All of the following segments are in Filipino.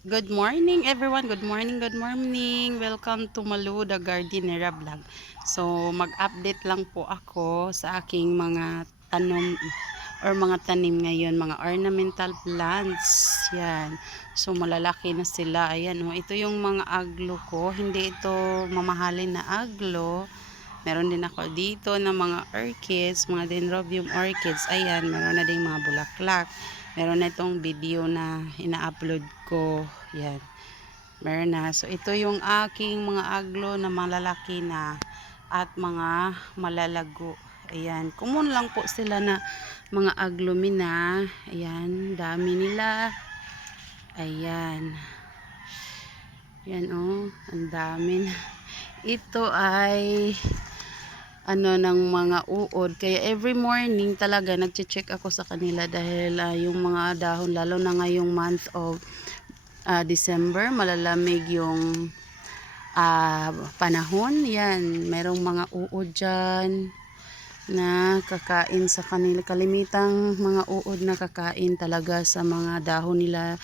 Good morning everyone. Good morning, good morning. Welcome to Malu the Gardenera vlog. So mag-update lang po ako sa aking mga tanom or mga tanim ngayon, mga ornamental plants. Yan. So malalaki na sila. Ayan oh, ito yung mga aglo ko. Hindi ito mamahalin na aglo. Meron din ako dito ng mga orchids, mga dendrobium orchids. Ayan, meron na ding mga bulaklak. Meron na itong video na ina-upload ko. Yan. Meron na. So, ito yung aking mga aglo na malalaki na at mga malalago. Ayan. Common lang po sila na mga aglumina. Ayan. Dami nila. Ayan. Yan oh. Ang dami na. Ito ay ano ng mga uod. Kaya every morning talaga nagche-check ako sa kanila dahil ah, yung mga dahon lalo na ngayong month of ah, December malalamig yung ah, panahon. Yan merong mga uod dyan na kakain sa kanila kalimitang mga uod na kakain talaga sa mga dahon nila.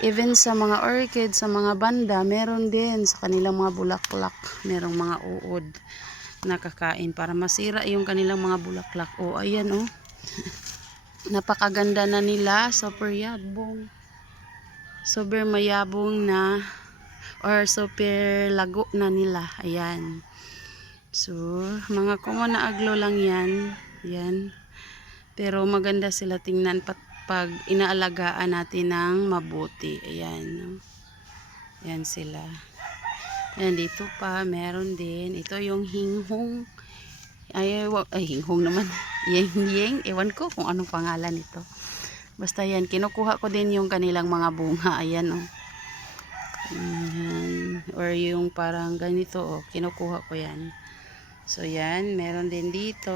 Even sa mga orchid sa mga banda meron din sa kanilang mga bulaklak merong mga uod nakakain para masira yung kanilang mga bulaklak. O, ayan o. Napakaganda na nila. Super yabong. Super mayabong na or super lago na nila. Ayan. So, mga common na aglo lang yan. Yan. Pero maganda sila tingnan pag inaalagaan natin ng mabuti. Ayan. no? Yan sila. Yan, dito pa, meron din. Ito yung hinghong. Ay, ay hinghong naman. Yeng, yeng. Ewan ko kung anong pangalan nito. Basta yan, kinukuha ko din yung kanilang mga bunga. Ayan, oh. Ayan. Or yung parang ganito, oh. Kinukuha ko yan. So, yan. Meron din dito.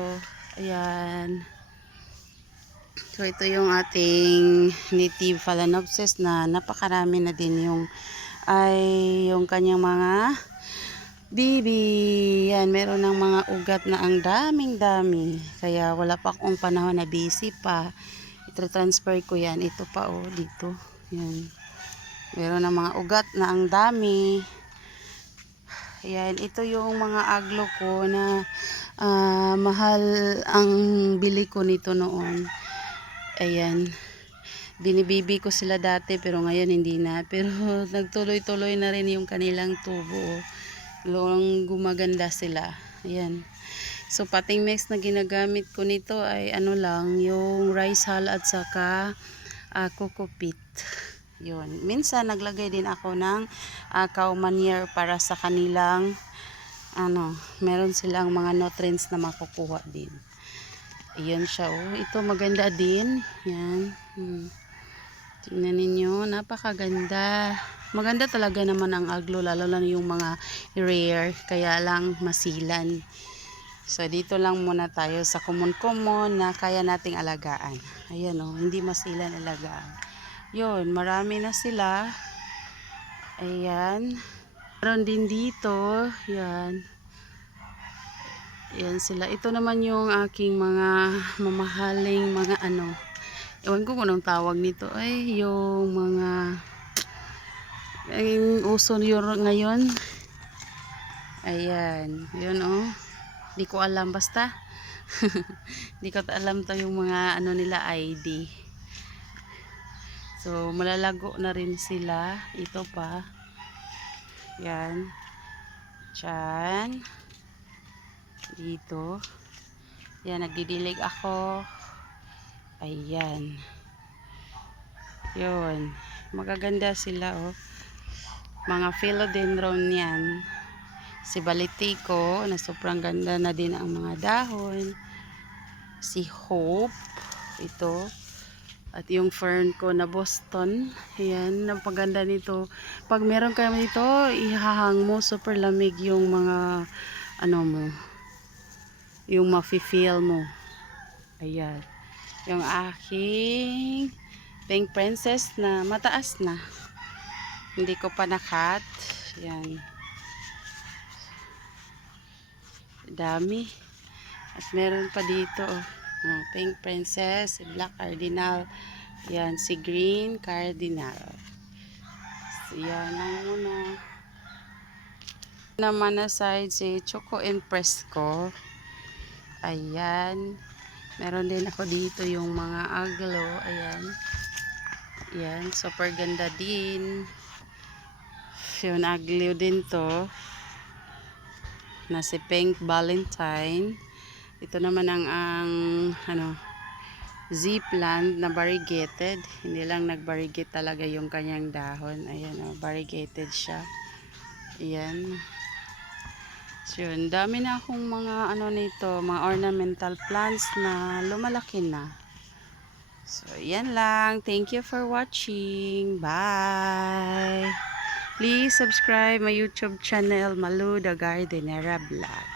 Ayan. So, ito yung ating native phalaenopsis na napakarami na din yung ay yung kanyang mga bibi. Yan, meron ng mga ugat na ang daming dami. Kaya wala pa akong panahon na busy pa. Itra-transfer ko yan. Ito pa oh, dito. Yan. Meron ng mga ugat na ang dami. Yan, ito yung mga aglo ko na ah, mahal ang bili ko nito noon. Ayan binibibi ko sila dati pero ngayon hindi na pero nagtuloy-tuloy na rin yung kanilang tubo long gumaganda sila ayan so pating mix na ginagamit ko nito ay ano lang yung rice hull at saka uh, coco peat yun minsan naglagay din ako ng uh, cow manure para sa kanilang ano meron silang mga nutrients na makukuha din Ayan siya oh. Ito maganda din. Yan. Hmm. Tingnan ninyo, napakaganda. Maganda talaga naman ang aglo, lalo lang yung mga rare, kaya lang masilan. So, dito lang muna tayo sa common-common na kaya nating alagaan. Ayan o, hindi masilan alagaan. Yun, marami na sila. Ayan. Meron din dito. Yan. Yan sila. Ito naman yung aking mga mamahaling mga ano, ewan ko kung anong tawag nito. Ay yung mga ang uso ngayon. Ayan. Yun oh. Di ko alam. Basta di ko alam to yung mga ano nila ID so malalago na rin sila. Ito pa. Yan. Dyan dito. Yan nagdidilig ako Ayan. Yun. Magaganda sila, oh. Mga philodendron yan. Si Balitico, na sobrang ganda na din ang mga dahon. Si Hope, ito. At yung fern ko na Boston. Ayan, napaganda nito. Pag meron kayo dito, ihahang mo. Super lamig yung mga, ano mo, yung mafe-feel mo. Ayan yung aking pink princess na mataas na. Hindi ko pa nakat. Yan. Dami. At meron pa dito oh, oh, pink princess black cardinal. Yan si green cardinal. Yan ang muna. Naman na side si Choco and Fresco. Ayan. Meron din ako dito yung mga aglo. Ayan. Ayan. Super ganda din. Yun, aglo din to. Na si Pink Valentine. Ito naman ang, ang ano, Z-plant na variegated. Hindi lang nag-variegate talaga yung kanyang dahon. Ayan, oh, variegated siya. Ayan. So, yun. Dami na akong mga ano nito, mga ornamental plants na lumalaki na. So, yan lang. Thank you for watching. Bye! Please subscribe my YouTube channel, Malu the Gardenera Vlog.